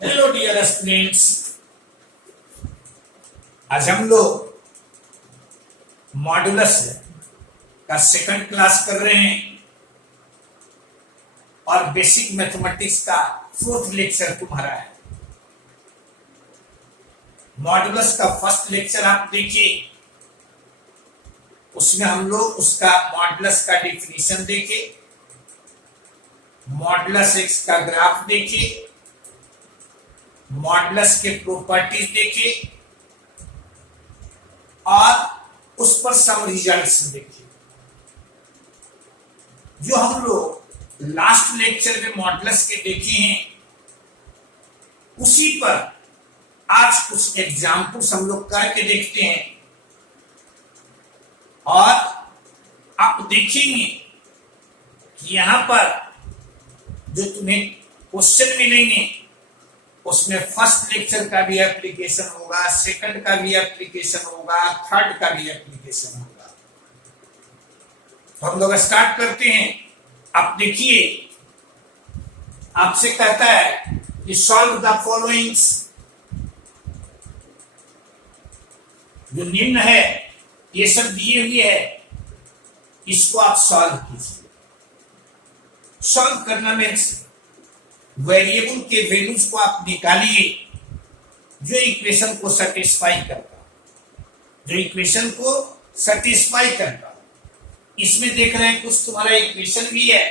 Hello dear students, आज हम लोग मॉड्यूलस का सेकंड क्लास कर रहे हैं और बेसिक मैथमेटिक्स का फोर्थ लेक्चर तुम्हारा है। मॉड्यूलस का फर्स्ट लेक्चर आप देखिए, उसमें हम लोग उसका मॉड्यूलस का डेफिनेशन देखे, मॉड्यूलस एक्स का ग्राफ देखे, मॉड्यूलस के प्रॉपर्टीज देखे और उस पर सम रिजल्ट्स देखे। जो हम लोग लास्ट लेक्चर में मॉड्यूलस के देखे हैं, उसी पर आज कुछ एग्जाम्पल्स हम लोग करके देखते हैं और आप देखेंगे कि यहां पर जो तुम्हें क्वेश्चन मिलेंगे उसमें फर्स्ट लेक्चर का भी एप्लीकेशन होगा, सेकंड का भी एप्लीकेशन होगा, थर्ड का भी एप्लीकेशन होगा। तो हम लोग स्टार्ट करते हैं। आप देखिए, आपसे कहता है कि सॉल्व द फॉलोइंग्स। जो निम्न है ये सब दिए हुए है, इसको आप सॉल्व कीजिए। सॉल्व करना मीन्स वेरिएबल के वैल्यूज को आप निकालिए जो इक्वेशन को सेटिस्फाई करता, जो इक्वेशन को सेटिस्फाई करता। इसमें देख रहे हैं कुछ तुम्हारा इक्वेशन भी है,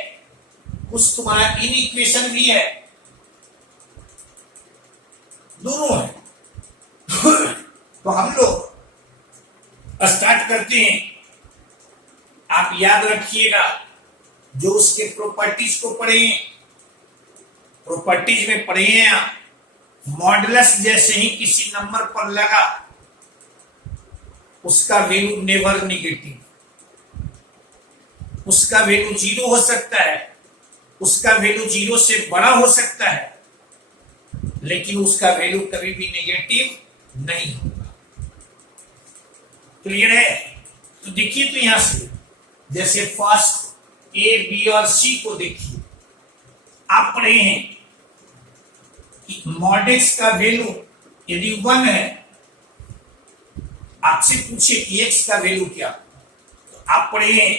कुछ तुम्हारा इन इक्वेशन भी है, दोनों है। तो हम लोग स्टार्ट करते हैं। आप याद रखिएगा, जो उसके प्रॉपर्टीज को पढ़े, प्रॉपर्टीज में पढ़े हैं आप, मॉडुलस जैसे ही किसी नंबर पर लगा उसका वैल्यू नेवर नेगेटिव, उसका वैल्यू 0 हो सकता है, उसका वैल्यू 0 से बड़ा हो सकता है, लेकिन उसका वैल्यू कभी भी नेगेटिव नहीं होगा। क्लियर है? तो देखिए, तो यहां से जैसे फर्स्ट ए बी और सी को देखिए, आप पढ़े हैं कि मॉड एक्स का वैल्यू यदि 1 है, आपसे पूछे कि एक्स का वैल्यू क्या, तो आप पढ़े हैं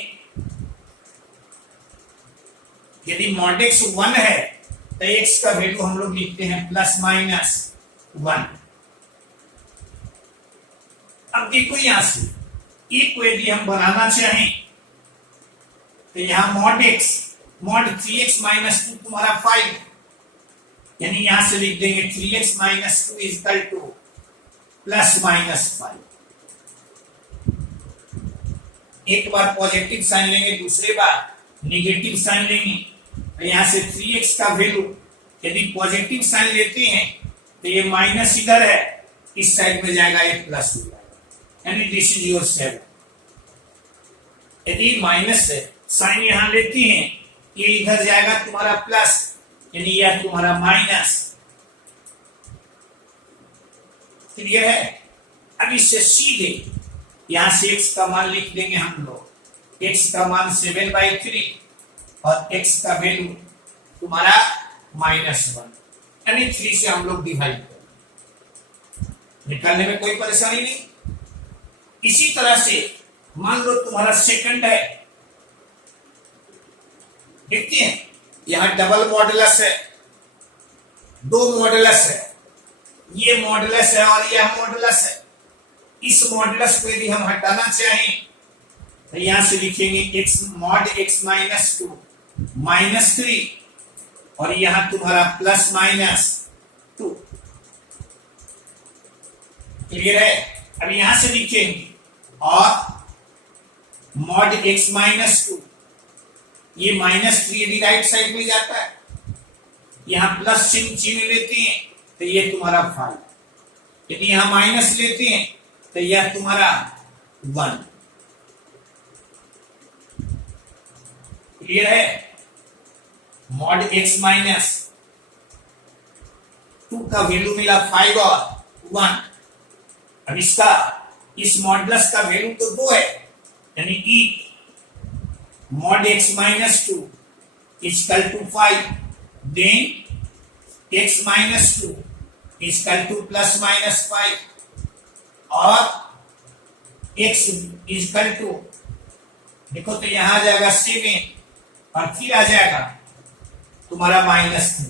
यदि मॉड एक्स 1 है तो एक्स का वैल्यू हम लोग लिखते हैं ±1। अब देखो, यहां से ए को यदि हम बनाना चाहें तो यहां मॉड एक्स मॉड 3x - 2 तुम्हारा 5, यानी यहां से लिख देंगे 3x - 2 इक्वल टू ±5। एक बार पॉजिटिव साइन लेंगे, दूसरे बार नेगेटिव साइन लेंगे। तो यहां से 3x का वैल्यू यदि पॉजिटिव साइन लेते हैं तो ये माइनस इधर है, इस साइड में जाएगा, ये प्लस हो जाएगा, यानी दिस इज योर 7। यदि माइनस साइन यहां लेती हैं, ये इधर जाएगा तुम्हारा प्लस, यानी यह तुम्हारा माइनस। क्लियर है? अब इससे सीधे यहां से x का मान लिख देंगे हम लोग। x का मान 7/3 और x का वैल्यू तुम्हारा -1, यानी 3 से हम लोग डिवाइड करें। निकालने में कोई परेशानी नहीं। इसी तरह से मान लो तुम्हारा सेकंड है, देखते हैं यहां डबल मॉडुलस है, 2 मॉडुलस है, ये मॉडुलस है और यह मॉडुलस है। इस मॉडुलस को यदि हम हटाना चाहें तो यहां से लिखेंगे x mod x - 2 -3 और यहां तुम्हारा ±2। क्लियर है? अब यहां से लिखेंगे और mod x - 2, ये -3 यदि राइट साइड में जाता है, यहां प्लस चिन्ह लेते हैं तो ये तुम्हारा 5, यदि यहां माइनस लेते हैं तो यह तुम्हारा 1। क्लियर है? mod x - 2 का वैल्यू मिला 5 और 1। अब इसका इस मॉडुलस का वैल्यू तो 2 है, यानी e mod x - 2 equal to 5, then x minus 2 equal to plus minus 5 और x इजकल टू, देखो तो यहां आ जाएगा 7 और फिर आ जाएगा तुम्हारा -3,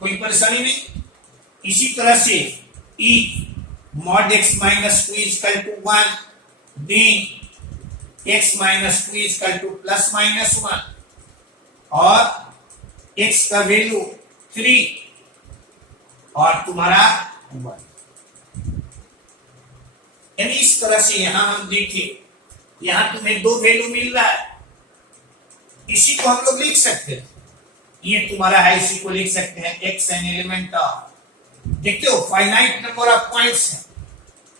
कोई परेशानी नहीं। इसी तरह से e mod x minus 2 equal to 1, b x minus 2 equal to plus minus 1 और x का वैल्यू 3 और तुम्हारा 1। यानी इस तरह से यहां हम देखें, यहां तुम्हें 2 वैल्यू मिल रहा है, इसी को हम लोग लिख सकते हैं, ये तुम्हारा है, इसी को लिख सकते हैं x एन एलिमेंट ऑफ, देखते हो फाइनाइट नंबर ऑफ पॉइंट्स है,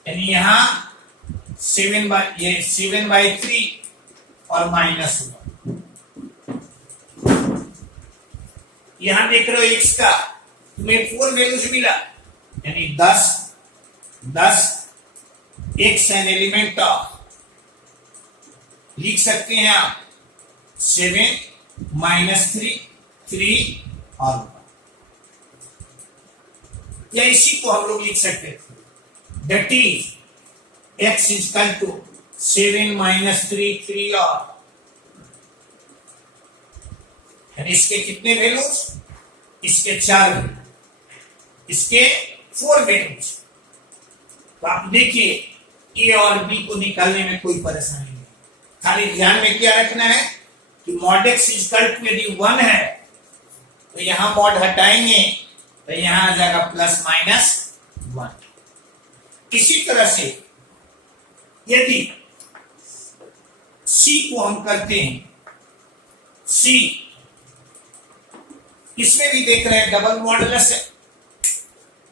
यानी यहां 7/3 और -1। यहां देख रहे हो x का तुम्हें 4 वैल्यूज मिला, यानी 10 x एन एलिमेंट ऑफ, लिख सकते हैं आप 7 -3 3 और 1, या इसी को हम लोग लिख सकते थे, that is x equal to 7 -3 3 और, यानी इसके कितने वैल्यूज, इसके 4 वैल्यू, इसके 4 वैल्यूज। तो आप देखिए ए और बी को निकालने में कोई परेशानी नहीं, खाली ध्यान में क्या रखना है कि मॉड x इजकल टू यदि 1 है तो यहां मॉड हटाएंगे तो यहां आ जाएगा +-1। इसी तरह से यदि c को हम करते हैं, c इसमें भी देख रहे हैं डबल मॉडुलस है,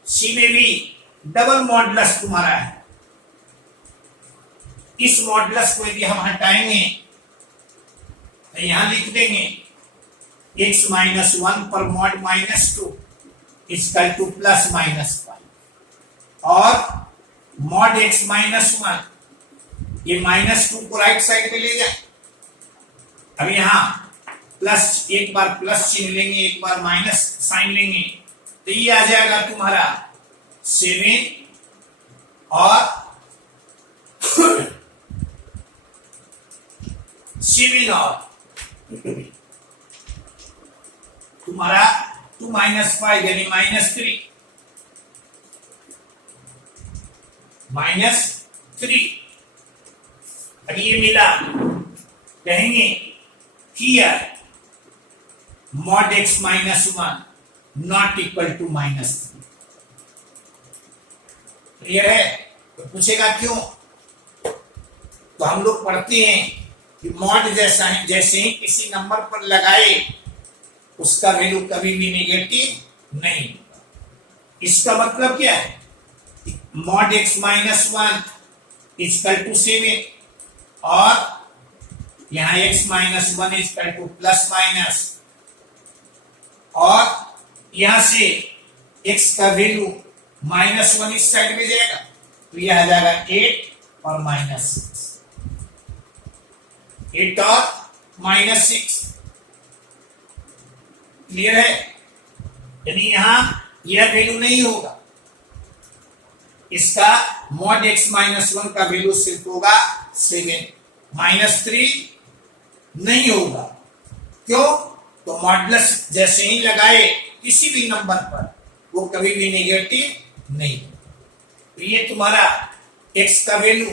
c में भी डबल मॉडुलस तुम्हारा है, इस मॉडुलस को यदि हम हटाएंगे तो यहां लिख देंगे x -1 पर मॉड -2 इजकल टू +-5 और मॉड x -1, ये -2 को राइट साइड में ले जाए, अब यहां प्लस, एक बार प्लस चिन्ह लेंगे, एक बार माइनस साइन लेंगे, तो ये आ जाएगा तुम्हारा 7 और 7 और तुम्हारा 2 -5 यानी -3 अब ये मिला, कहेंगे here mod x -1 not equal to -3। Clear है? तो पूछेगा क्यों, तो हम लोग पढ़ते हैं कि मॉड जैसे ही किसी नंबर पर लगाए उसका वैल्यू कभी भी नेगेटिव नहीं होगा। इसका मतलब क्या है, mod x -1 इजकल टू 7 और यहां x -1 इजकल टू +- और यहां से x का वैल्यू -1 इस साइड में जाएगा तो यह आ जाएगा 8 और -6, 8 और -6। क्लियर है? यानी यहां यह वैल्यू नहीं होगा, इसका mod x -1 का वैल्यू सिर्फ होगा 7, -3 नहीं होगा। क्यों? तो मॉडुलस जैसे ही लगाए किसी भी नंबर पर वो कभी भी नेगेटिव नहीं। तो ये तुम्हारा x का वैल्यू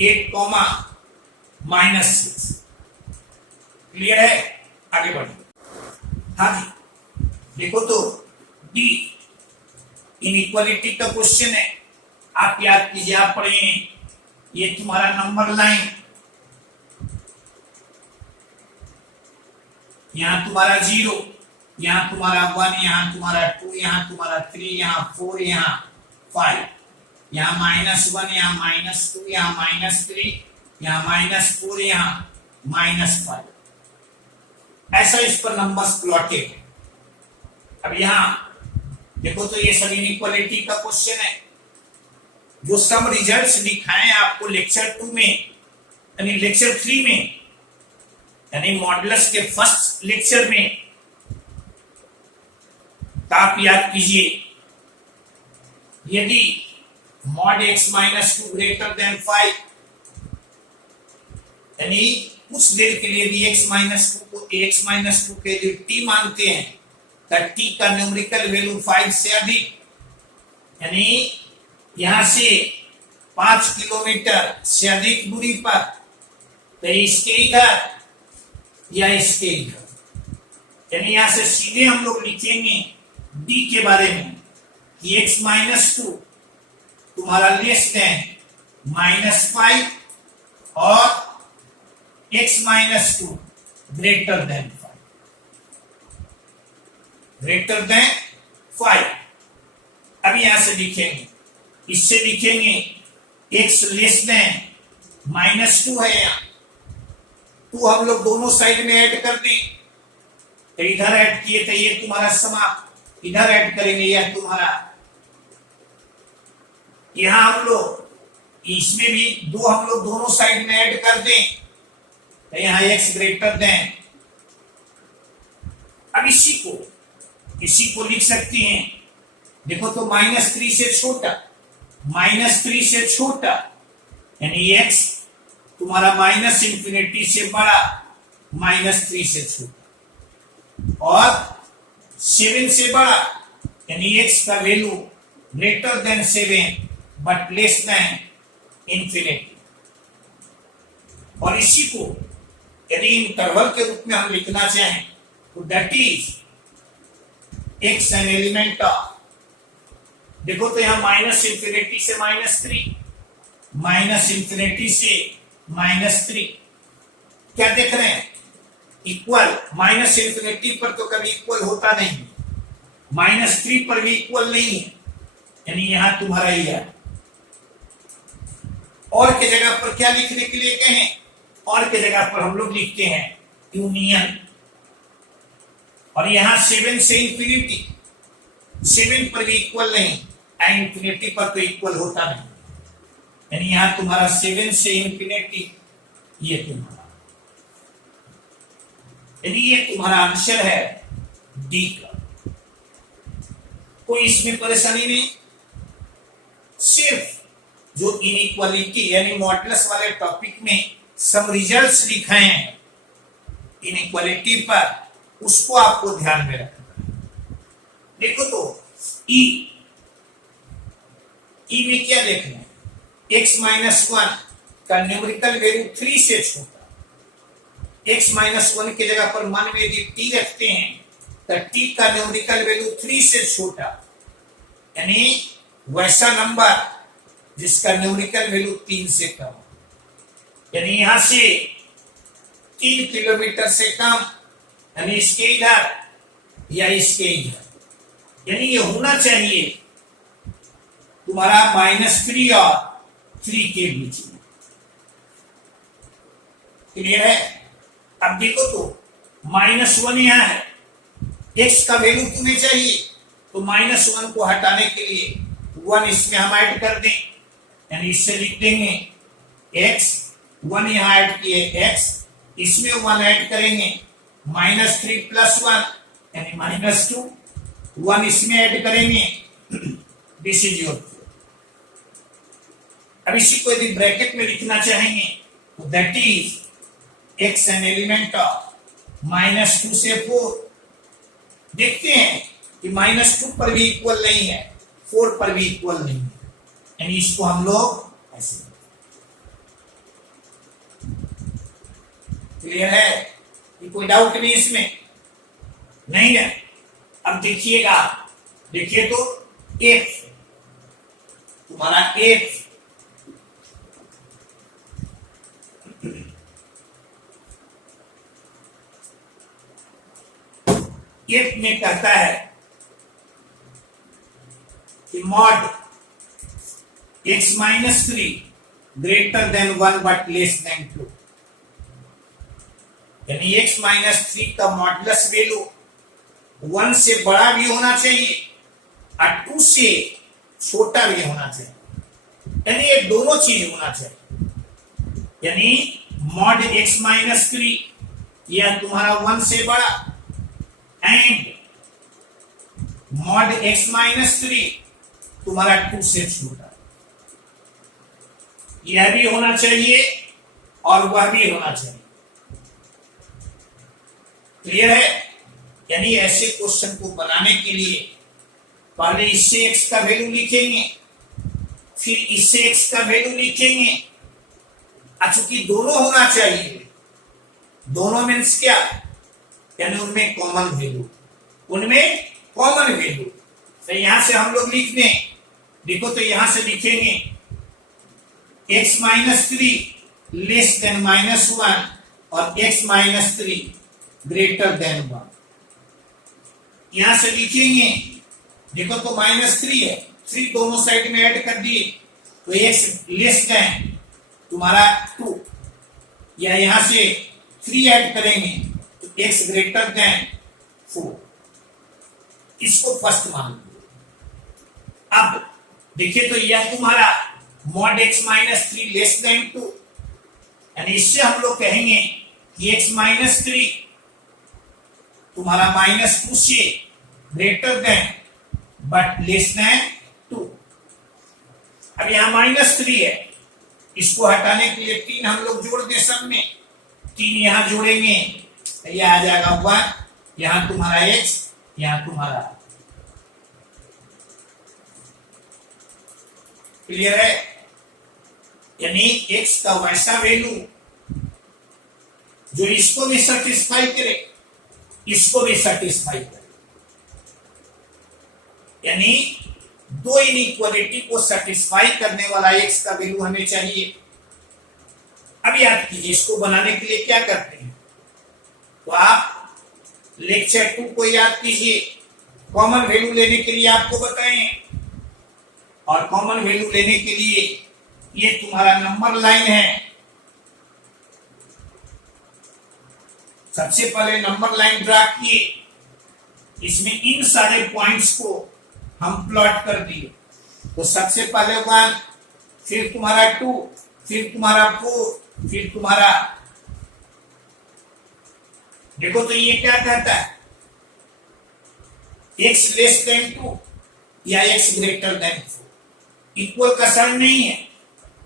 8, -6। क्लियर है? आगे बढ़िए। हाँ जी, देखो तो डी इनइक्वालिटी का क्वेश्चन है, आप याद कीजिए, आप पढ़िए, ये तुम्हारा नंबर लाइन, यहां तुम्हारा 0, यहां तुम्हारा 1, यहां तुम्हारा 2, यहां तुम्हारा 3, यहां 4, यहां 5, यहां -1, यहां -2, यहां -3, यहां -4, यहां -5, ऐसा इस पर नंबर्स प्लॉटेड है। अब यहां देखो तो ये सब इनइक्वालिटी का क्वेश्चन है, जो सब रिजल्ट्स दिखाए आपको लेक्चर 2 में यानी लेक्चर 3 में, यानी मॉडुलस के फर्स्ट लेक्चर में आप याद कीजिए, यदि mod x minus 2 greater than 5, यानी कुछ देर के लिए भी x माइनस 2 को x माइनस 2 के लिए t मानते हैं, तो t का न्यूमेरिकल वैल्यू 5 से अधिक, यानी यहां से 5 किलोमीटर से अधिक दूरी पर, तो इसके इधर या इसके इधर, यानी यहां से सीधे हम लोग लिखेंगे d के बारे में कि x माइनस 2 तुम्हारा लेस देन -5 और x माइनस 2 ग्रेटर देन 5। अब यहां से लिखेंगे, इससे लिखेंगे x लेस देन -2 है, यहां 2 हम लोग दोनों साइड में ऐड कर दें, तो इधर ऐड किए तो ये तुम्हारा समाप्त, इधर ऐड करेंगे यह तुम्हारा, यहां हम लोग इसमें भी 2 हम लोग दोनों साइड में ऐड कर दें, तो यहां x ग्रेटर देन, अब इसी को लिख सकते हैं, देखो तो -3 से छोटा, -3 से छोटा, यानी x तुम्हारा -∞ से बड़ा, -3 से छोटा, और 7 से बड़ा, यानी x का value greater then 7 but less then infinity. और इसी को यदि इंटरवल के रूप में हम लिखना चाहें तो that is x an element of, देखो तो यहां -∞ से -3, -∞ से -3, क्या देख रहे हैं, इक्वल, -∞ पर तो कभी इक्वल होता नहीं, -3 पर भी इक्वल नहीं है, यानी यहां तुम्हारा ही है। और के जगह पर क्या लिखने के लिए कहें, और के जगह पर हम लोग लिखते हैं यूनियन, और यहां 7 से इंफिनिटी, 7 पर भी इक्वल नहीं, इंफिनिटी पर तो इक्वल होता नहीं, यानी यहां तुम्हारा 7 से इंफिनिटी, ये तुम्हारा, यानी ये तुम्हारा आंसर है डी का। कोई इसमें परेशानी नहीं, सिर्फ जो इनइक्वालिटी यानी मॉडुलस वाले टॉपिक में सब रिजल्ट्स लिखे हैं इनइक्वालिटी पर, उसको आपको ध्यान में रखना। देखो तो ई में क्या देखना है, x माइनस 1 का न्यूमेरिकल वैल्यू 3 से छोटा, x माइनस 1 की जगह पर मान में यदि t रखते हैं तो t का न्यूमेरिकल वैल्यू 3 से छोटा, यानी वैसा नंबर जिसका न्यूमेरिकल वैल्यू 3 से कम, यानी यहां से 3 किलोमीटर से कम, यानी इसके इधर या इसके इधर, यानी ये होना चाहिए तुम्हारा -3 और 3 के बीच में। क्लियर है? अब देखो तो -1 यहां है, x का वैल्यू तुम्हें चाहिए, तो -1 को हटाने के लिए 1 इसमें हम ऐड कर दें, यानी इससे लिख देंगे x, 1 यहां ऐड किए x, इसमें 1 ऐड करेंगे, -3 + 1 यानी -2, 1 इसमें ऐड करेंगे, दिस इज योर। अब इसी को यदि ब्रैकेट में लिखना चाहेंगे तो that is x an element of -2 से 4। देखते हैं कि -2 पर भी इक्वल नहीं है, 4 पर भी इक्वल नहीं है, यानी इसको हम लोग ऐसे, क्लियर है? कि कोई डाउट नहीं इसमें, नहीं है? अब देखिएगा, देखिए तो f तुम्हारा f में कहता है कि mod x minus 3 greater than 1 but less then 2, यानी x माइनस 3 का मॉडुलस वैल्यू 1 से बड़ा भी होना चाहिए और 2 से छोटा भी होना चाहिए, यानी ये दोनों चीज होना चाहिए, यानी मॉड x माइनस 3 या तुम्हारा 1 से बड़ा, एंड मॉड x माइनस 3 तुम्हारा 2 से छोटा। यह भी होना चाहिए और वह भी होना चाहिए। क्लियर है? यानी ऐसे क्वेश्चन को बनाने के लिए पहले इससे x का वैल्यू लिखेंगे, फिर इससे x का वैल्यू लिखेंगे। चूंकि दोनों होना चाहिए, दोनों मीन्स क्या, यानी उनमें कॉमन वैल्यू, उनमें कॉमन वैल्यू। तो यहां से हम लोग लिख दें, देखो तो यहां से लिखेंगे x minus 3 less than minus 1 और x माइनस 3 ग्रेटर देन 1। यहां से लिखेंगे, देखो तो माइनस 3 है, 3 दोनों साइड में ऐड कर दिए तो x लेस देन तुम्हारा 2, या यहां से 3 ऐड करेंगे तो x ग्रेटर देन 4। इसको फर्स्ट मान लो। अब देखिए तो यह तुम्हारा mod x minus 3 less than 2, यानी इससे हम लोग कहेंगे कि x माइनस 3 तुम्हारा माइनस 2 से greater than but less then 2। अब यहां माइनस 3 है, इसको हटाने के लिए 3 हम लोग जोड़ दें, सब में 3 यहां जोड़ेंगे, यह आ जाएगा 1, यहां तुम्हारा x, यहां तुम्हारा। क्लियर है? यानी x का वैसा वैल्यू जो इसको भी सेटिस्फाई करे, इसको भी सेटिस्फाई करे, यानी दो इनइक्वालिटी को सेटिस्फाई करने वाला x का वैल्यू हमें चाहिए। अब याद कीजिए, इसको बनाने के लिए क्या करते हैं, तो आप लेक्चर 2 को याद कीजिए, कॉमन वैल्यू लेने के लिए आपको बताएं, और कॉमन वैल्यू लेने के लिए ये तुम्हारा नंबर लाइन है। सबसे पहले नंबर लाइन ड्रा किए, इसमें इन सारे पॉइंट्स को हम प्लॉट कर दिए। तो सबसे पहले 1, फिर तुम्हारा 2, फिर तुम्हारा 4, फिर तुम्हारा, देखो तो ये क्या कहता है, x लेस देन 2 या x ग्रेटर देन 4। इक्वल का साइन नहीं है,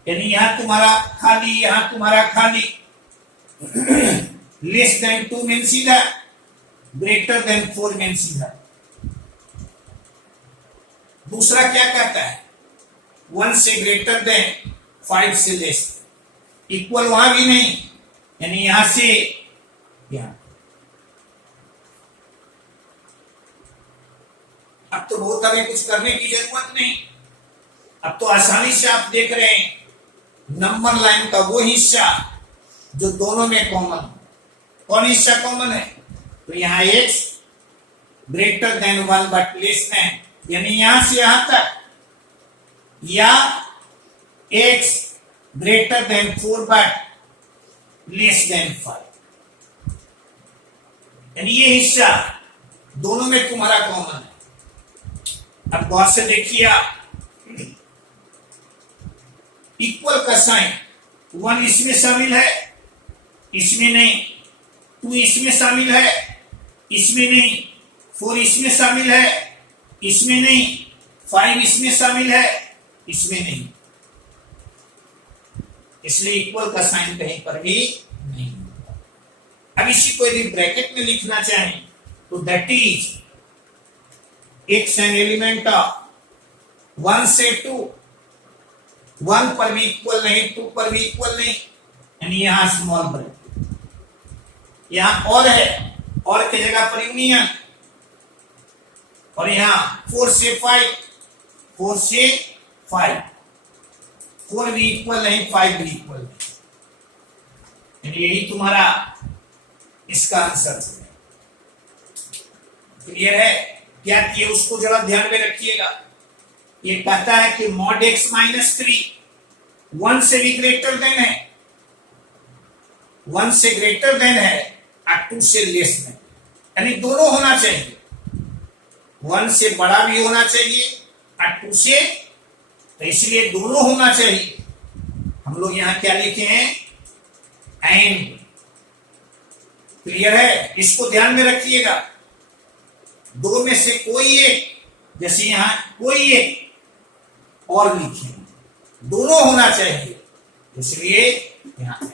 यानी यहां तुम्हारा खाली, यहां तुम्हारा खाली। लेस देन 2 मीन सीधा, ग्रेटर देन 4 मीन सीधा। दूसरा क्या कहता है, 1 से ग्रेटर देन 5 से लेस। इक्वल वहां भी नहीं, यानी यहां से यहां। अब तो बहुत हमें कुछ करने की जरूरत नहीं, अब तो आसानी से आप देख रहे हैं नंबर लाइन का वो हिस्सा जो दोनों में कॉमन। कौन हिस्सा कॉमन है, तो यहां x greater then 1 but less then, यानी यहां से यहां तक, या x greater then 4 but less then 5, यानी ये हिस्सा दोनों में तुम्हारा कॉमन है। अब गौर से देखिए आप, इक्वल का साइन 1 इसमें शामिल है, इसमें नहीं, 2 इसमें शामिल है, इसमें नहीं, 4 इसमें शामिल है, इसमें नहीं, 5 इसमें शामिल है, इसमें नहीं, इसलिए इक्वल का साइन कहीं पर भी नहीं। अब इसी को यदि ब्रैकेट में लिखना चाहें तो that is x an element of 1 से 2, 1 पर भी इक्वल नहीं, 2 पर भी इक्वल नहीं, यानी यहां स्मॉल ब्रैकेट, यहां और है, और की जगह पर यूनियन, और यहां 4 से 5, 4 से 5, 4 भी इक्वल नहीं, 5 भी इक्वल नहीं, यानी यही तुम्हारा इसका आंसर है। क्लियर है? क्या किए उसको जरा ध्यान में रखिएगा। ये कहता है कि मॉड x माइनस 3 1 से भी ग्रेटर देन है, 1 से ग्रेटर देन है और 2 से लेस देन, यानी दोनों होना चाहिए, 1 से बड़ा भी होना चाहिए और 2 से, तो इसलिए दोनों होना चाहिए। हम लोग यहां क्या लिखे हैं, एंड क्लियर है? इसको ध्यान में रखिएगा। दो में से कोई एक, जैसे यहां कोई एक और लिखे, दोनों होना चाहिए, इसलिए यहां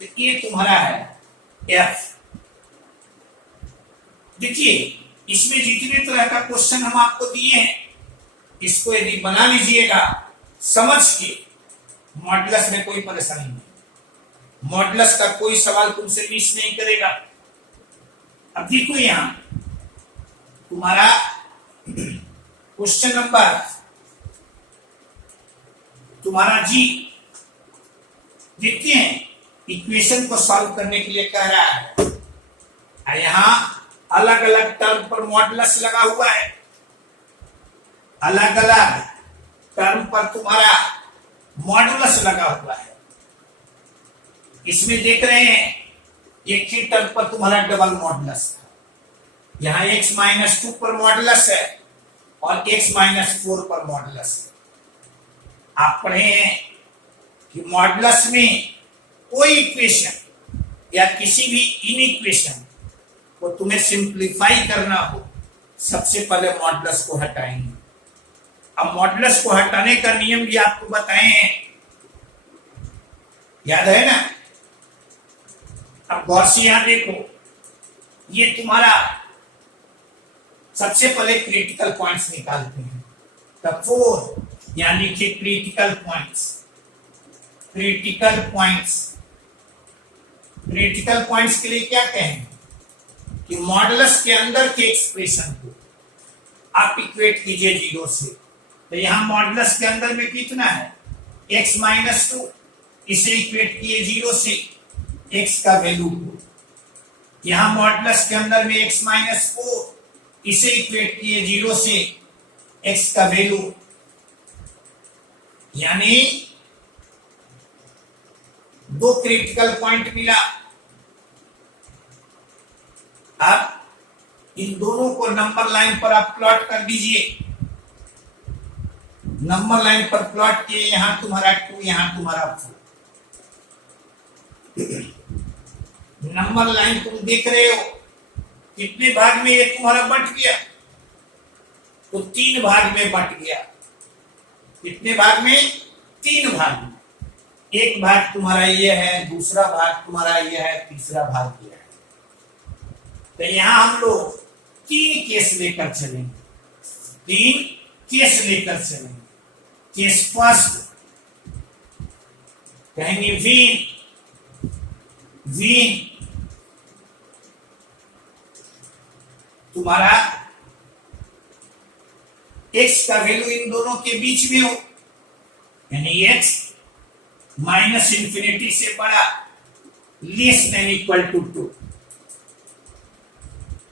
तो ये तुम्हारा है एफ। देखिए इसमें जितने तरह का क्वेश्चन हम आपको दिए हैं, इसको यदि बना लीजिएगा समझ के, मॉडुलस में कोई परेशानी नहीं, मॉडुलस का कोई सवाल तुमसे मिस नहीं करेगा। अब देखो यहां तुम्हारा क्वेश्चन नंबर तुम्हारा जी, देखते हैं इक्वेशन को सॉल्व करने के लिए कह रहा है। यहां अलग अलग टर्म पर मॉडुलस लगा हुआ है, अलग अलग टर्म पर तुम्हारा मॉडुलस लगा हुआ है। इसमें देख रहे हैं एक ही टर्म पर तुम्हारा डबल मॉडुलस है। यहां x-2 पर मॉडुलस है और x-4 पर मॉडुलस है। आप पढ़े हैं कि मॉडुलस में कोई इक्वेशन या किसी भी इनइक्वेशन को तुम्हें सिंप्लीफाई करना हो, सबसे पहले मॉडुलस को हटाएंगे। अब मॉडुलस को हटाने का नियम भी आपको बताए हैं, याद है ना? अब गौर से यहां देखो, ये तुम्हारा सबसे पहले क्रिटिकल पॉइंट्स निकालते हैं। तब 4 यानी कि critical points, critical points, critical points के लिए क्या कहें कि मॉडुलस के अंदर के एक्सप्रेशन को आप इक्वेट कीजिए 0 से। तो यहां मॉडुलस के अंदर में कितना है x-2, इसे इक्वेट किए 0 से x का वैल्यू को। यहां मॉडुलस के अंदर में x-4, इसे इक्वेट किए 0 से x का वैल्यू, यानी 2 क्रिटिकल पॉइंट मिला। अब इन दोनों को नंबर लाइन पर आप प्लॉट कर दीजिए। नंबर लाइन पर प्लॉट किए, यहां तुम्हारा 2, यहां तुम्हारा 4। नंबर लाइन तुम देख रहे हो कितने भाग में ये तुम्हारा बट गया, तो 3 भाग में बट गया। कितने भाग में? 3 भाग में। एक भाग तुम्हारा ये है, दूसरा भाग तुम्हारा ये है, तीसरा भाग ये है। तो यहां हम लोग 3 केस लेकर चलेंगे, 3 केस लेकर चलेंगे। केस फर्स्ट कहेंगे वीन तुम्हारा x का वैल्यू इन दोनों के बीच में हो, यानी x -∞ से बड़ा, less than equal to 2,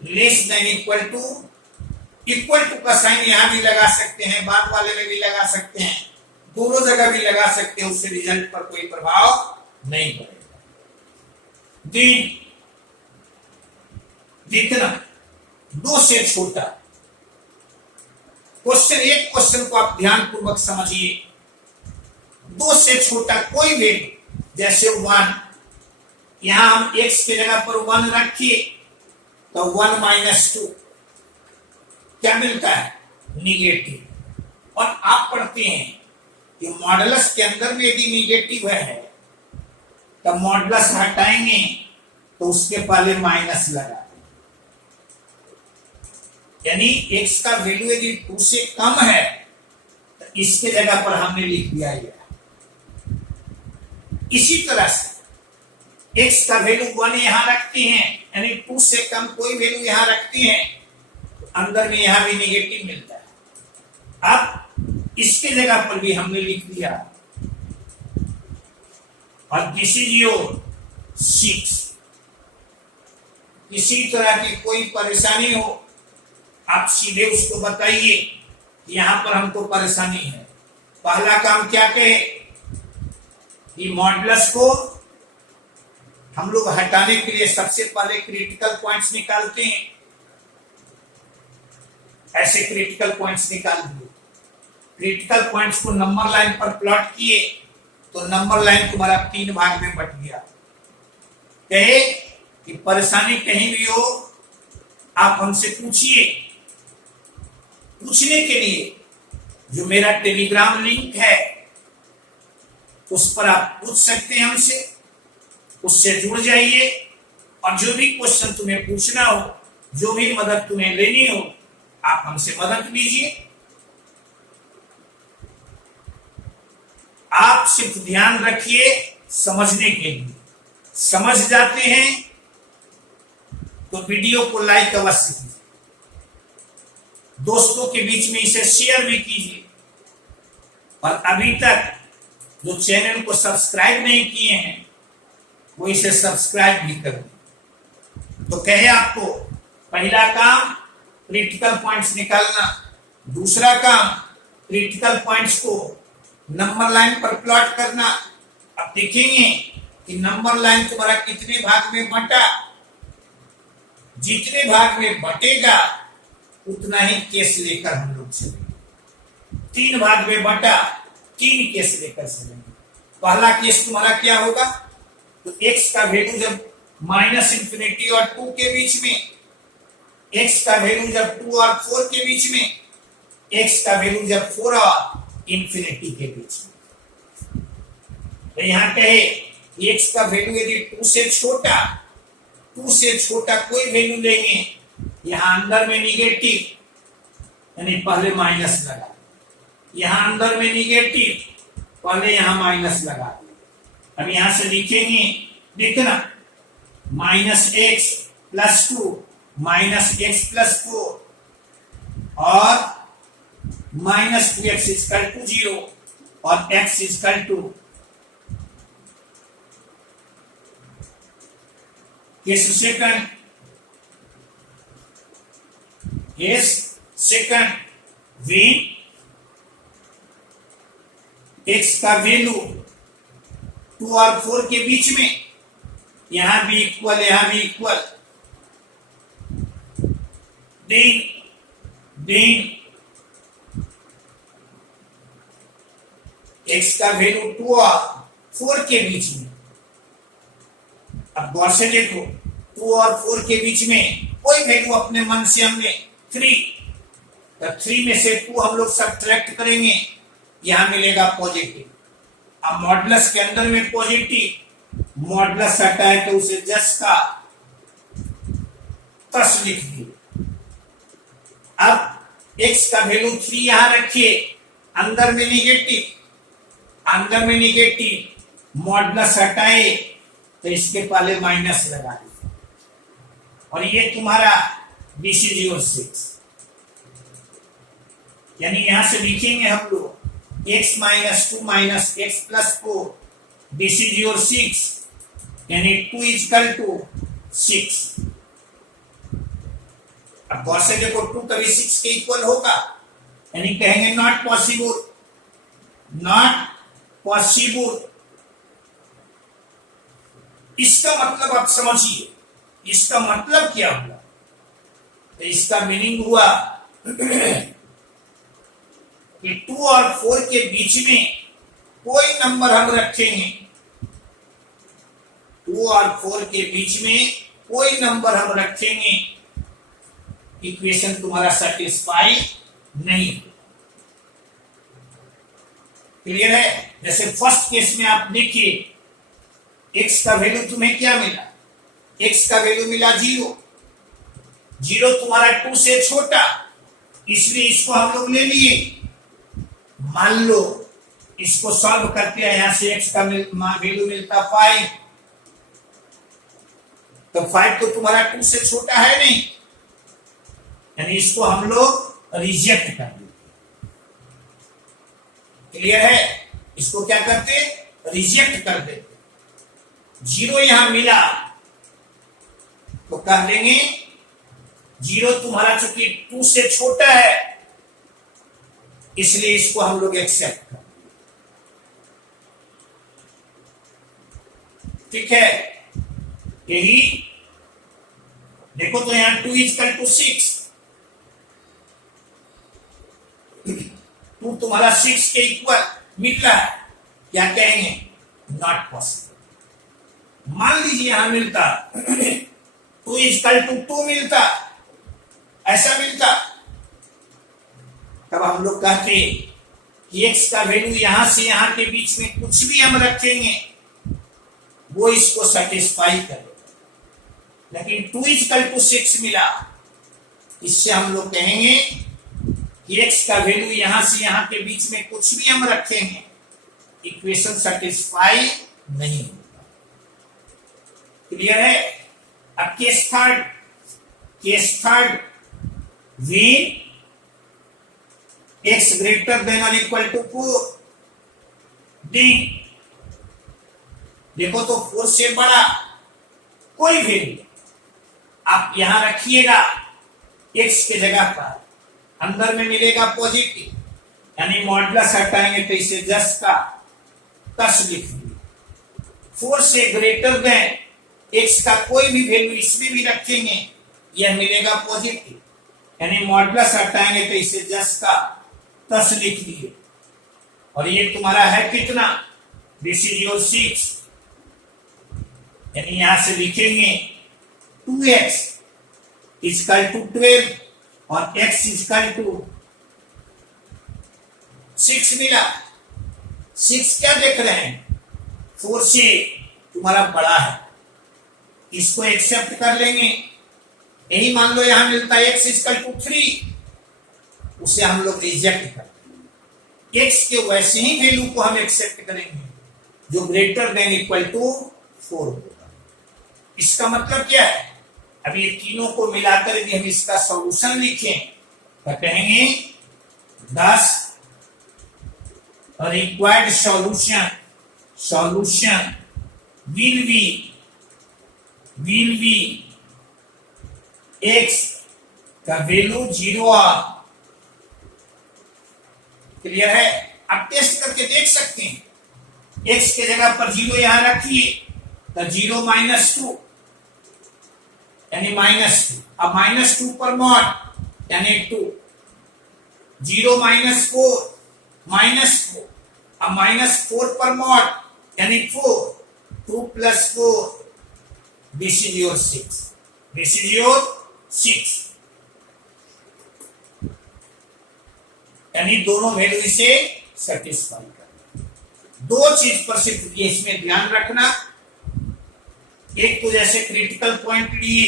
less than equal to का साइन यहां भी लगा सकते हैं, बाद वाले में भी लगा सकते हैं, दोनों जगह भी लगा सकते हैं, उससे रिजल्ट पर कोई प्रभाव नहीं पड़ेगा। देखना 2 से छोटा क्वेश्चन, एक क्वेश्चन को आप ध्यान पूर्वक समझिए। 2 से छोटा कोई वैल्यू, जैसे 1, यहां हम x की जगह पर 1 रखिए तो 1-2 क्या मिलता है? निगेटिव। और आप पढ़ते हैं कि मॉडुलस के अंदर में यदि निगेटिव है तो मॉडुलस हटाएंगे तो उसके पहले माइनस लगा, यानी x का वैल्यू यदि 2 से कम है तो इसके जगह पर हमने लिख दिया ये। इसी तरह से x का वैल्यू 1 यहां रखते हैं, यानी 2 से कम कोई वैल्यू यहां रखते हैं, तो अंदर में यहां भी नेगेटिव मिलता है। अब इसके जगह पर भी हमने लिख दिया, और दिस इज योर 6। किसी तरह की कोई परेशानी हो आप सीधे उसको बताइए कि यहां पर हमको परेशानी है। पहला काम क्या कहे कि मॉडुलस को हम लोग हटाने के लिए सबसे पहले क्रिटिकल पॉइंट्स निकालते हैं। ऐसे क्रिटिकल पॉइंट्स निकाल दिए, क्रिटिकल पॉइंट्स को नंबर लाइन पर प्लॉट किए तो नंबर लाइन तुम्हारा 3 भाग में बट गया। कहे कि परेशानी कहीं भी हो आप हमसे पूछिए। पूछने के लिए जो मेरा टेलीग्राम लिंक है उस पर आप पूछ सकते हैं हमसे, उससे जुड़ जाइए और जो भी क्वेश्चन तुम्हें पूछना हो, जो भी मदद तुम्हें लेनी हो, आप हमसे मदद लीजिए। आप सिर्फ ध्यान रखिए समझने के लिए, समझ जाते हैं तो वीडियो को लाइक अवश्य कीजिए, दोस्तों के बीच में इसे शेयर भी कीजिए, और अभी तक जो चैनल को सब्सक्राइब नहीं किए हैं वो इसे सब्सक्राइब भी करें। तो कहे आपको पहला काम क्रिटिकल पॉइंट्स निकालना, दूसरा काम क्रिटिकल पॉइंट्स को नंबर लाइन पर प्लॉट करना। अब देखेंगे कि नंबर लाइन तुम्हारा कितने भाग में बंटा, जितने भाग में बटेगा उतना ही केस लेकर हम लोग चलेंगे। 3 भाग में बटा, 3 केस लेकर चलेंगे। पहला केस तुम्हारा क्या होगा, तो x का वैल्यू जब -∞ और 2 के बीच में, x का वैल्यू जब 2 और 4 के बीच में, x का वैल्यू जब 4 और इंफिनिटी के बीच में। तो यहां कहे x का वैल्यू यदि 2 से छोटा, 2 से छोटा कोई वैल्यू लेंगे, यहां अंदर में निगेटिव यानी पहले माइनस लगा, यहां अंदर में निगेटिव पहले यहां माइनस लगा। अब यहां से लिखेंगे, देखना -x + 2 -x + 4 और -2x = 0 और x = case second, case second when x का वैल्यू 2 और 4 के बीच में, यहां भी इक्वल, यहां भी इक्वल, देन x का वैल्यू 2 और 4 के बीच में। अब गौर से देखो, 2 और 4 के बीच में कोई वैल्यू अपने मन से हमने 3, तो 3 में से 2 हम लोग सब्ट्रैक्ट करेंगे, यहां मिलेगा पॉजिटिव। अब मॉडुलस के अंदर में पॉजिटिव, मॉडुलस हटाए तो उसे जस का तस लिख दिए। अब x का वैल्यू 3 यहां रखिए, अंदर में निगेटिव, अंदर में निगेटिव, मॉडुलस हटाए तो इसके पहले माइनस लगा दिए, और ये तुम्हारा BC06 यानी यहां से लिखेंगे हम लोग x - 2 - x + 4 BC06 यानी 2 = 6। अब गौर से देखो, 2 कभी 6 के इक्वल होगा, यानी कहेंगे नॉट पॉसिबल, नॉट पॉसिबल। इसका मतलब आप समझिए, इसका मतलब क्या हुआ, तो इसका मीनिंग हुआ कि 2 और 4 के बीच में कोई नंबर हम रखेंगे, 2 और 4 के बीच में कोई नंबर हम रखेंगे, इक्वेशन तुम्हारा सेटिस्फाई नहीं। क्लियर है? जैसे फर्स्ट केस में आप देखिए, x का वैल्यू तुम्हें क्या मिला, x का वैल्यू मिला 0, 0 तुम्हारा 2 से छोटा, इसलिए इसको हम लोग ले लिए। मान लो इसको सॉल्व करके यहां से x का वैल्यू मिलता 5, तो 5 तो तुम्हारा 2 से छोटा है नहीं, यानी इसको हम लोग रिजेक्ट कर देते। क्लियर है? इसको क्या करते, रिजेक्ट कर देते। 0 यहां मिला तो कह देंगे 0 तुम्हारा चूंकि 2 से छोटा है, इसलिए इसको हम लोग एक्सेप्ट कर। ठीक है, यही देखो, तो यहां 2 = 6, 2 तुम्हारा 6 के इक्वल मिल रहा है, क्या कहेंगे, नॉट पॉसिबल। मान लीजिए यहां मिलता 2 इक्वल टू 2 मिलता, ऐसा मिलता, तब हम लोग कहते कि x का वैल्यू यहां से यहां के बीच में कुछ भी हम रखेंगे वो इसको सेटिस्फाई करेगा। लेकिन 2 इक्वल टू 6 मिला, इससे हम लोग कहेंगे कि x का वैल्यू यहां से यहां के बीच में कुछ भी हम रखेंगे इक्वेशन सेटिस्फाई नहीं होगा। क्लियर है? अब case third when x greater then और इक्वल टू 4, देखो तो 4 से बड़ा कोई वैल्यू आप यहां रखिएगा, x के जगह पर अंदर में मिलेगा पॉजिटिव, यानी मॉडुलस हटाएंगे तो इसे जस्ट का तस लिख दिए। 4 से ग्रेटर देन x का कोई भी वैल्यू इसमें भी रखेंगे यह मिलेगा पॉजिटिव, यानी मॉडुलस हटाएंगे तो इसे जस्ट का तस लिख दिए। और ये तुम्हारा है कितना, दिस इज योर 6, यानी यहां से लिखेंगे 2x इक्वल टू 12 और x इक्वल टू 6 मिला। 6 क्या देख रहे हैं, 4 से तुम्हारा बड़ा है, इसको एक्सेप्ट कर लेंगे। यही मान लो यहां मिलता है x इक्वल टू 3, उसे हम लोग रिजेक्ट करते हैं। x के वैसे ही वैल्यू को हम एक्सेप्ट करेंगे जो ग्रेटर देन इक्वल टू 4 होगा। इसका मतलब क्या है, अब ये तीनों को मिलाकर यदि हम इसका सॉल्यूशन लिखें तो कहेंगे 10 और required solution will be x का वैल्यू 0 और, क्लियर है? अब टेस्ट करके देख सकते हैं, x के जगह पर 0 यहां रखिए तो 0 -2 यानी -2, अब -2 पर मॉड यानी 2, 0 -4 -4, अब -4 पर मॉड यानी 4, 2 + 4, this is your 6, this is your 6, यानी दोनों वैल्यू से सेटिस्फाई कर। दो चीज पर सिर्फ ये इसमें ध्यान रखना, एक तो जैसे क्रिटिकल पॉइंट लिए,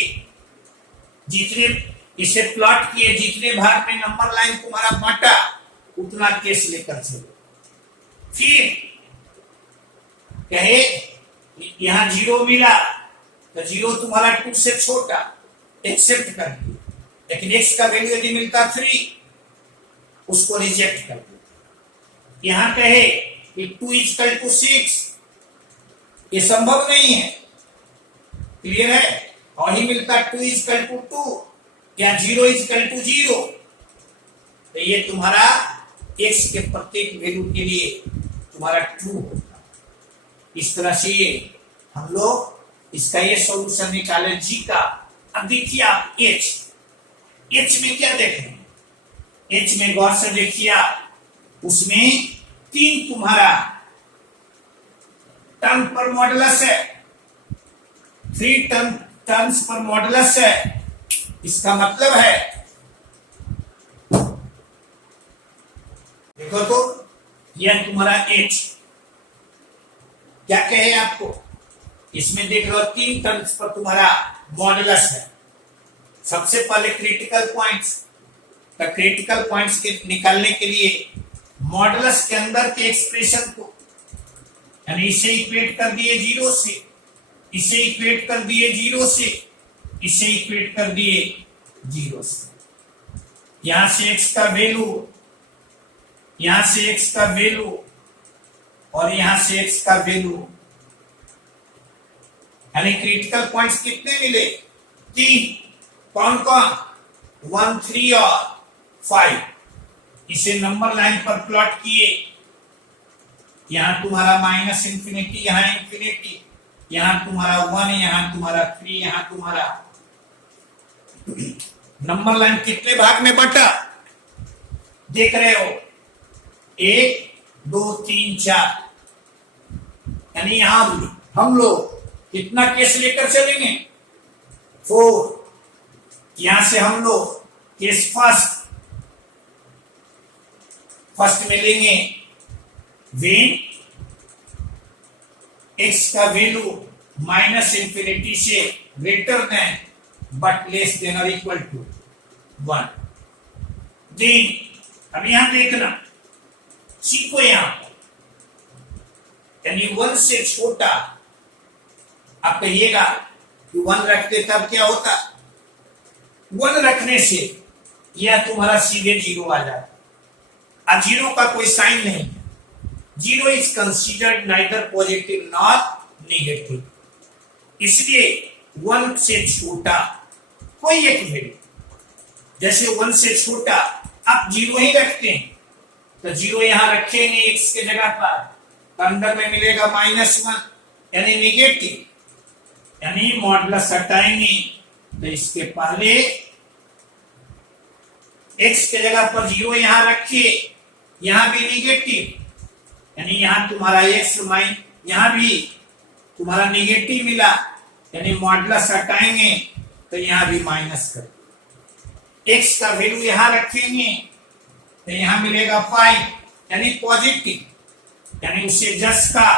जितने इसे प्लॉट किए, जितने भाग में नंबर लाइन तुम्हारा बांटा उतना केस लेकर चलो। फिर कहे यहां 0 मिला तो 0 तुम्हारा 2 से छोटा, एक्सेप्ट कर दिया, लेकिन x का वैल्यू यदि मिलता 3 उसको रिजेक्ट कर दिया। यहां कहे कि 2 इक्वल टू 6, ये संभव नहीं है, क्लियर है? और ही मिलता 2 इक्वल टू 2 या 0 इक्वल टू 0, तो ये तुम्हारा x के प्रत्येक वैल्यू के लिए तुम्हारा ट्रू होगा। इस तरह से ये हम लोग इसका ये सॉल्यूशन निकाले g का। अब देखिए आप h में क्या देख रहे हैं, h में गौर से देखिए आप, उसमें 3 तुम्हारा टर्म पर मॉडुलस है, 3 टर्म्स पर मॉडुलस है। इसका मतलब है, देखो तो यह तुम्हारा h क्या कहे आपको, इसमें देख लो 3 टर्म्स पर तुम्हारा मॉडुलस है। सबसे पहले क्रिटिकल पॉइंट्स, तो क्रिटिकल पॉइंट्स के निकालने के लिए मॉडुलस के अंदर के एक्सप्रेशन को, यानी इसे इक्वेट कर दिए 0 से, इसे इक्वेट कर दिए 0 से, इसे इक्वेट कर दिए 0 से। यहां से x का वैल्यू, यहां से x का वैल्यू और यहां से x का वैल्यू, यानी क्रिटिकल पॉइंट्स कितने मिले, 3। कौन कौन, 1, 3 और 5। इसे नंबर लाइन पर प्लॉट किए, यहां तुम्हारा -∞, यहां इंफिनिटी, यहां तुम्हारा 1, यहां तुम्हारा 3, यहां तुम्हारा नंबर लाइन कितने भाग में बटा देख रहे हो, 1, 2, 3, 4, यानी यहां हम लोग कितना केस लेकर चलेंगे, 4 यहां से हम लोग केस फर्स्ट में लेंगे वेन एक्स का वैल्यू -इंफिनिटी से greater than but less than और इक्वल टू 1। देन अब यहां देखना, सीखो यहां पर, यानी 1 से छोटा आप कहिएगा कि 1 रखते तब क्या होता, 1 रखने से यह तुम्हारा सीधे 0 आ जाता। अब 0 का कोई साइन नहीं है, 0 is considered neither positive nor negative, इसलिए 1 से छोटा कोई एक वैल्यू, जैसे 1 से छोटा आप 0 ही रखते हैं तो 0 यहां रखेंगे x के जगह पर, तो अंदर में मिलेगा -1 यानी नेगेटिव, यानी मॉडुलस हटाएंगे तो इसके पहले x के जगह पर 0 यहां रखिए, यहां भी नेगेटिव, यानी यहां तुम्हारा x यहां भी तुम्हारा नेगेटिव मिला, यानी मॉडुलस हटाएंगे तो यहां भी माइनस कर, x का वैल्यू यहां रखेंगे तो यहां मिलेगा 5 यानी पॉजिटिव, यानी उसे जस का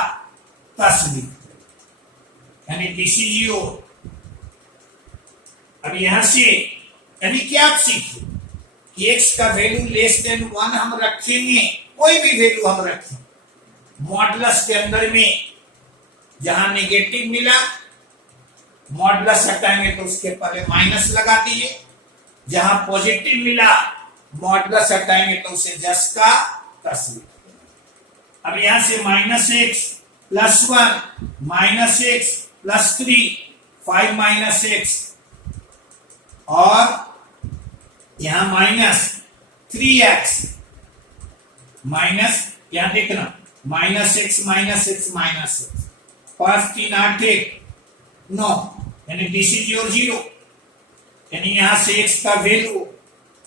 तस लिख, यानी दिस इज योर। अब यहां से यानी क्या आप सीखो कि x का वैल्यू लेस देन 1 हम रखेंगे, कोई भी वैल्यू हम रखें, मॉडुलस के अंदर में जहां नेगेटिव मिला मॉडुलस हटाएंगे तो उसके पहले माइनस लगा दिए, जहां पॉजिटिव मिला मॉडुलस हटाएंगे तो उसे जस का तस लिख। अब यहां से -x + 1 -x + 3 5 -x और यहां -3x माइनस, यहां देखना -x -x -x 5 3 8 1 9, यानी दिस इज योर 0, यानी यहां से x का वैल्यू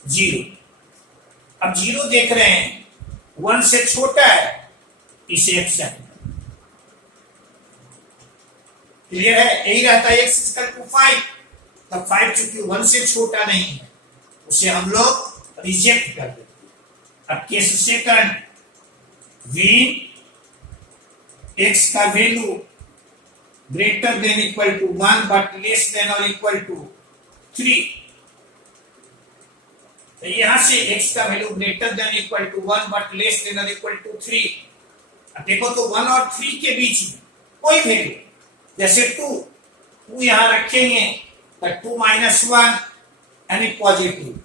0। अब 0 देख रहे हैं 1 से छोटा है, इसे एक्सेप्ट, क्लियर है, यही रहता है x = 5, तब 5 चूंकि 1 से छोटा नहीं है उसे हम लोग रिजेक्ट कर देते हैं। अब केस सेकंड, वेन x का value greater than equal to 1 but less than और इक्वल टू 3, तो यहां से x का value greater than equal to 1 but less than और इक्वल टू 3। अब देखो तो 1 और 3 के बीच में कोई वैल्यू, जैसे 2 यहां रखेंगे तो 2 - 1 यानी पॉजिटिव,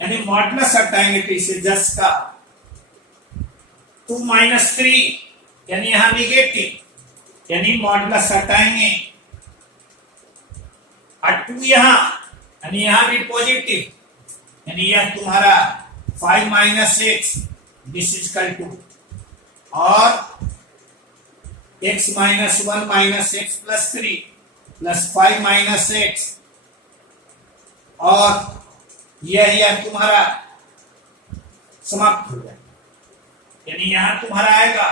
यानी मॉडुलस हटाएंगे तो इसे जस का 2 - 3 यानी यहां नेगेटिव, यानी मॉडुलस हटाएंगे और 2 यहां यानी यहां भी पॉजिटिव, यानी यह तुम्हारा 5 - x this is equal to, और x - 1 - x + 3 + 5 - x, और यह तुम्हारा समाप्त हो जाएगा, यानी यहां तुम्हारा आएगा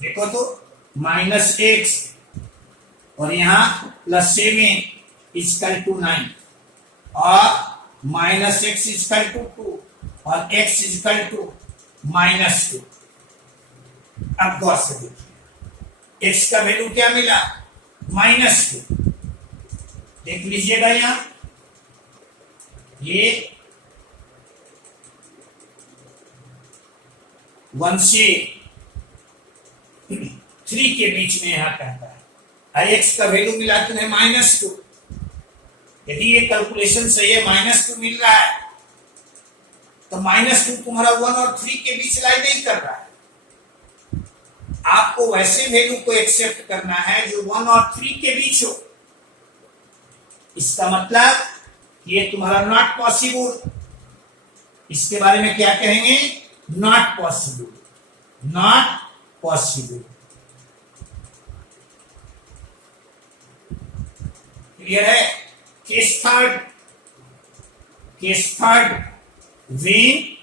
देखो तो -x और यहां +7 = 9 और -x = 2 और x = -2। अब गौर से देखिए x का वैल्यू क्या मिला, -2, देख लीजिएगा यहां ये 1 से 3 के बीच में यहां कहता है, x का वैल्यू मिला तुम्हें -2, यदि ये कैलकुलेशन सही है -2 मिल रहा है तो -2 तुम्हारा 1 और 3 के बीच लाई नहीं कर रहा है, आपको वैसे वैल्यू को एक्सेप्ट करना है जो 1 और 3 के बीच हो, इसका मतलब ये तुम्हारा नॉट पॉसिबल, इसके बारे में क्या कहेंगे, not possible, not possible, clear है। केस थर्ड वेन,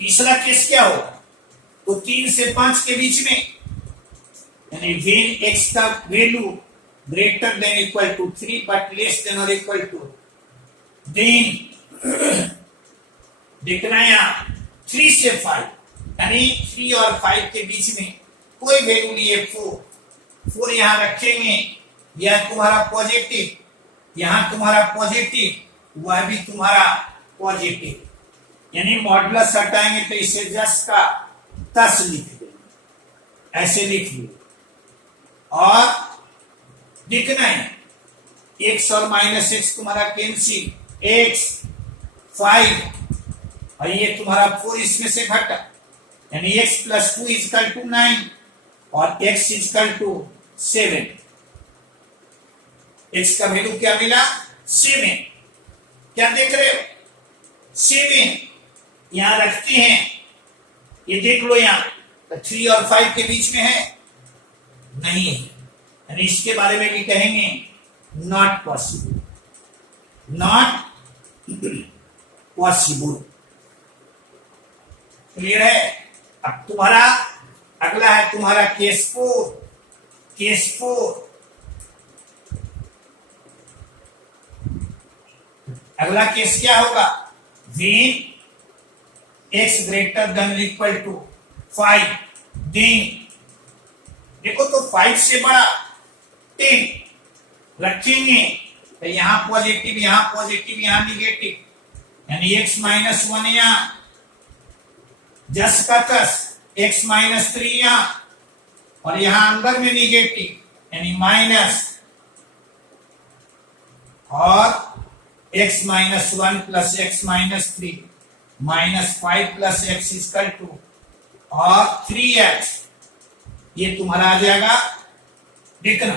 तीसरा केस क्या होगा, तो 3 से 5 के बीच में, यानी वेन x का value greater than equal to 3 but less than और इक्वल टू, देन देखना यहाँ 3 से 5, यानी 3 और 5 के बीच में कोई वैल्यू लिए 4 यहां रखेंगे, यह तुम्हारा पॉजिटिव, यहां तुम्हारा पॉजिटिव, वह भी तुम्हारा पॉजिटिव, यानी मॉडुलस हटाएंगे तो इसे 10 का 10 लिख देंगे, ऐसे लिख लो। और लिखना है x और माइनस x तुम्हारा कैंसिल, x 5 और ये तुम्हारा 4 इसमें से घटा, यानी x प्लस 2 इजकल टू 9 और x इजकल टू 7। x का वैल्यू क्या मिला? 7। क्या देख रहे हो? 7 यहां रखते हैं, ये देख लो यहां 3 और 5 के बीच में है, नहीं है, यानी इसके बारे में भी कहेंगे not possible, not possible. Clear है? अब तुम्हारा अगला है तुम्हारा केस 4। अगला केस क्या होगा? When x greater than equal to 5, then देखो तो 5 से बड़ा 10 रखेंगे तो यहां पॉजिटिव, यहां निगेटिव, यानी x माइनस 1 यहां 10 का 10, x माइनस 3 यहां, और यहां अंदर में निगेटिव यानी माइनस, और x minus 1 plus x minus 3 minus 5 plus x equal to और 3x, ये तुम्हारा आ जाएगा, देखना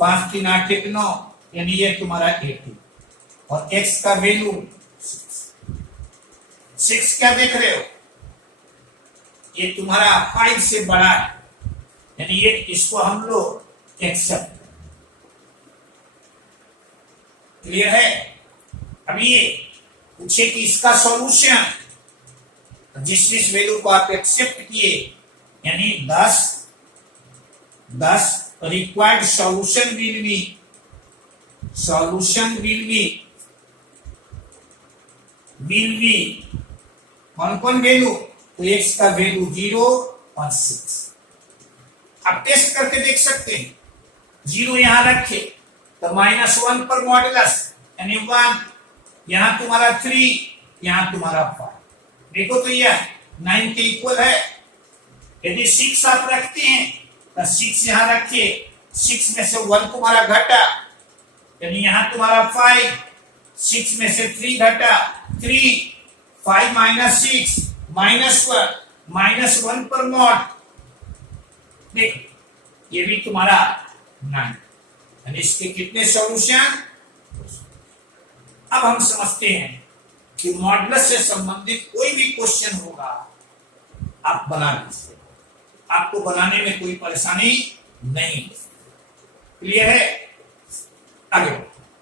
5 3 8 1 9, यानी ये तुम्हारा 18, और x का वैल्यू 6 क्या देख रहे हो? ये तुम्हारा 5 से बड़ा है, यानी ये इसको हम लोग एक्सेप्ट। क्लियर है? अब ये पूछे कि इसका सॉल्यूशन, जिस वैल्यू को आप एक्सेप्ट किए, यानी 10 रिक्वायर्ड सॉल्यूशन विल बी कौन वैल्यू? तो x का वैल्यू 0 और 6। आप टेस्ट करके देख सकते हैं, 0 यहां रखे तो -1 पर मॉडुलस यानी 1, यहां तुम्हारा 3, यहां तुम्हारा 5, देखो तो यह 9 के इक्वल है। यदि 6 आप रखते हैं तो 6 यहां रखिए, 6 में से 1 तुम्हारा घटा, यानी यहां तुम्हारा 5, 6 में से 3 घटा 3, 5 माइनस 6 -1 पर मॉड, देखो ये भी तुम्हारा 9, यानी इसके कितने सॉल्यूशन? अब हम समझते हैं कि मॉडुलस से संबंधित कोई भी क्वेश्चन होगा आप बना लीजिए, आपको बनाने में कोई परेशानी नहीं। क्लियर है? आगे